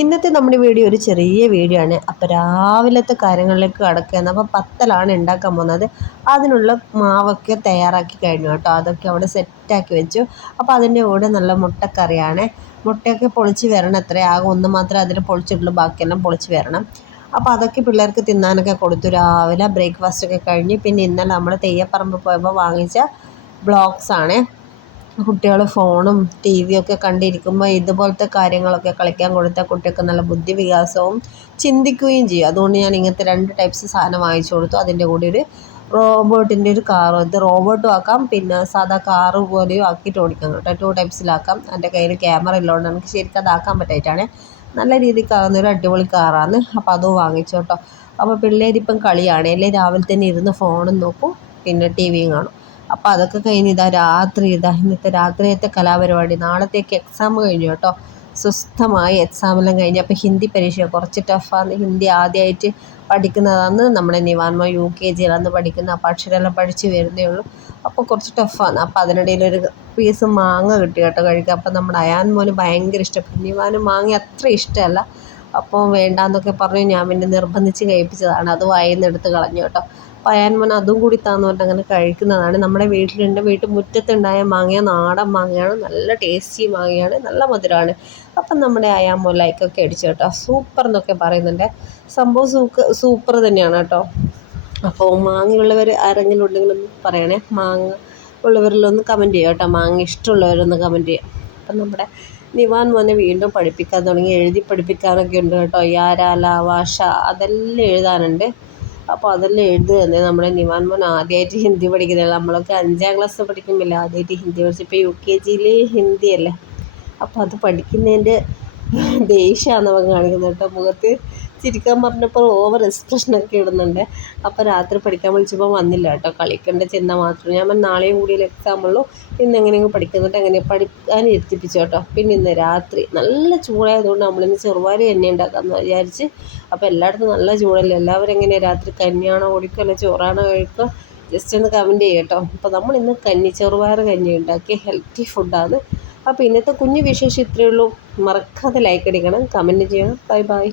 ഇന്നത്തെ നമ്മുടെ വീഡിയോ ഒരു ചെറിയ വീഡിയോ ആണ്. അപ്പോൾ രാവിലത്തെ കാര്യങ്ങളിലേക്ക് കടക്കുകയാണ്. അപ്പോൾ പത്തലാണ് ഉണ്ടാക്കാൻ പോകുന്നത്. അതിനുള്ള മാവൊക്കെ തയ്യാറാക്കി കഴിഞ്ഞു കേട്ടോ. അതൊക്കെ അവിടെ സെറ്റാക്കി വെച്ചു. അപ്പോൾ അതിന്റെ കൂടെ നല്ല മുട്ടക്കറിയാണ്. മുട്ടയൊക്കെ പൊളിച്ച് വരണം എത്ര ആകെ. ഒന്ന് മാത്രമേ അതിൽ പൊളിച്ചിട്ടുള്ളൂ. ബാക്കിയെല്ലാം പൊളിച്ച് വരണം. അപ്പോൾ അതൊക്കെ പിള്ളേർക്ക് തിന്നാനൊക്കെ കൊടുത്തു. രാവിലെ ബ്രേക്ക്ഫാസ്റ്റൊക്കെ കഴിഞ്ഞ് പിന്നെ ഇന്നലെ നമ്മൾ തെയ്യപ്പറമ്പ് പോയപ്പോൾ വാങ്ങിച്ച ബ്ലോക്സ് കുട്ടികൾ ഫോണും ടി വിയൊക്കെ കണ്ടിരിക്കുമ്പോൾ ഇതുപോലത്തെ കാര്യങ്ങളൊക്കെ കളിക്കാൻ കൊടുത്താൽ കുട്ടികൾക്ക് നല്ല ബുദ്ധി വികാസവും ചിന്തിക്കുകയും ചെയ്യും. അതുകൊണ്ട് ഞാൻ ഇങ്ങനത്തെ രണ്ട് ടൈപ്സ് സാധനം വാങ്ങിച്ചു കൊടുത്തു. അതിന്റെ കൂടെ ഒരു റോബോട്ടിന്റെ ഒരു കാറ് ഇത് റോബോട്ടും ആക്കാം. പിന്നെ സാധാ കാറ് പോലെയും ആക്കിയിട്ട് ഓടിക്കാം കേട്ടോ. ടു ടൈപ്സിലാക്കാം എന്റെ കയ്യിൽ ക്യാമറ ഉള്ളതുകൊണ്ട് എനിക്ക് ശരിക്കും അതാക്കാൻ പറ്റായിട്ടാണ്. നല്ല രീതിക്കാകുന്ന ഒരു അടിപൊളി കാറാണ് അപ്പോൾ അതും വാങ്ങിച്ചു കേട്ടോ. അപ്പോൾ പിള്ളേരിപ്പം കളിയാണ്. അല്ലെങ്കിൽ രാവിലെ തന്നെ ഇരുന്ന് ഫോണും നോക്കും. പിന്നെ ടി വിയും കാണും. അപ്പോൾ അതൊക്കെ കഴിഞ്ഞ് ഇതാ രാത്രി ഇതാ ഇന്നത്തെ രാത്രിയത്തെ കലാപരിപാടി. നാളത്തേക്ക് എക്സാം കഴിഞ്ഞു കേട്ടോ. സ്വസ്ഥമായി എക്സാമെല്ലാം കഴിഞ്ഞ്. അപ്പോൾ ഹിന്ദി പരീക്ഷ കുറച്ച് ടഫാണ് ഹിന്ദി ആദ്യമായിട്ട് പഠിക്കുന്നതാണ് നമ്മുടെ നിവാൻമ യു കെ ജിയിലാണ് പഠിക്കുന്നത് അപ്പോൾ അക്ഷരമെല്ലാം പഠിച്ച് വരുന്നേ ഉള്ളൂ. അപ്പോൾ കുറച്ച് ടഫാണ് അപ്പോൾ അതിനിടയിൽ ഒരു പീസ് മാങ്ങ കിട്ടി കേട്ടോ കഴിക്കുക അപ്പോൾ നമ്മുടെ അയാൻ മോന് ഭയങ്കര ഇഷ്ടപ്പെട്ടു. നിവാന് മാങ്ങ അത്ര ഇഷ്ടമല്ല. അപ്പോൾ വേണ്ടാന്നൊക്കെ പറഞ്ഞു ഞാൻ പിന്നെ നിർബന്ധിച്ച് കഴിപ്പിച്ചതാണ്. അത് വായിന്ന് എടുത്ത് കളഞ്ഞു കേട്ടോ. പയാൻ മോൻ അതും കൂടി താന്ന് പറഞ്ഞിട്ട് അങ്ങനെ കഴിക്കുന്നതാണ്. നമ്മുടെ വീട്ടിലുണ്ട്. വീട്ടു മുറ്റത്തുണ്ടായ മാങ്ങ നാടൻ മാങ്ങയാണ് നല്ല ടേസ്റ്റി മാങ്ങയാണ് നല്ല മധുരമാണ്. അപ്പം നമ്മുടെ അയാമോ ലൈക്കൊക്കെ അടിച്ചു കേട്ടോ. സൂപ്പർ എന്നൊക്കെ പറയുന്നുണ്ട്. സംഭവം സൂക്ക് സൂപ്പർ തന്നെയാണ് കേട്ടോ. അപ്പോൾ മാങ്ങയുള്ളവർ ആരെങ്കിലും ഉണ്ടെങ്കിലും പറയണേ. മാങ്ങ ഉള്ളവരിലൊന്ന് കമന്റ് ചെയ്യാം കേട്ടോ. മാങ്ങ ഇഷ്ടമുള്ളവരൊന്ന് കമന്റ് ചെയ്യാം അപ്പം നമ്മുടെ നിവാൻ മോനെ വീണ്ടും പഠിപ്പിക്കാൻ തുടങ്ങി. എഴുതി പഠിപ്പിക്കാനൊക്കെ ഉണ്ട് കേട്ടോ. യാരാല വാഷ അതെല്ലാം എഴുതാനുണ്ട്. അപ്പോൾ അതെല്ലാം എഴുതുക. നമ്മുടെ നിവാൻ മോൻ ആദ്യമായിട്ട് ഹിന്ദി പഠിക്കുന്നത് നമ്മളൊക്കെ അഞ്ചാം ക്ലാസ് പഠിക്കുമ്പോൾ ആദ്യമായിട്ട് ഹിന്ദി പഠിച്ചു. ഇപ്പോൾ യു കെ ജിയിൽ ഹിന്ദിയല്ലേ അപ്പോൾ അത് പഠിക്കുന്നതിന്റെ ദേഷ്യമാണ് അവൻ കാണിക്കുന്നത് കേട്ടോ. മുഖത്ത് ചിരിക്കാൻ പറഞ്ഞപ്പോൾ ഓവർ എക്സ്പ്രഷനൊക്കെ ഇടുന്നുണ്ട്. അപ്പോൾ രാത്രി പഠിക്കാൻ വിളിച്ചപ്പോൾ വന്നില്ല കേട്ടോ. കളിക്കേണ്ട ചെന്നാൽ മാത്രം. ഞാൻ നാളെയും എക്സാം ഉള്ളൂ. ഇന്ന് എങ്ങനെയെങ്കിലും പഠിക്കുന്നുണ്ട്. അങ്ങനെ പഠിക്കാൻ ഇരുത്തിപ്പിച്ചു കേട്ടോ. പിന്നെ ഇന്ന് രാത്രി നല്ല ചൂടായതുകൊണ്ട് നമ്മളിന്ന് ചെറുവാരി എണ്ണ ഉണ്ടാക്കാമെന്ന് വിചാരിച്ച് അപ്പോൾ എല്ലായിടത്തും നല്ല ചൂടല്ലേ? എല്ലാവരും എങ്ങനെയാണ് രാത്രി കഞ്ഞിയാണോ കുടിക്കുക അല്ലെങ്കിൽ ചോറാണോ കഴിക്കുക? ജസ്റ്റ് ഒന്ന് കമന്റ് ചെയ്യട്ടോ അപ്പോൾ നമ്മൾ ഇന്ന് കഞ്ഞി ചെറുപയർ കഞ്ഞി ഉണ്ടാക്കി ഹെൽത്തി ഫുഡാണ് അപ്പോൾ ഇന്നത്തെ കുഞ്ഞു വിശേഷം ഇത്രയേ ഉള്ളൂ. മറക്കാതെ ലൈക്ക് അടിക്കണം കമന്റ് ചെയ്യണം. Bye bye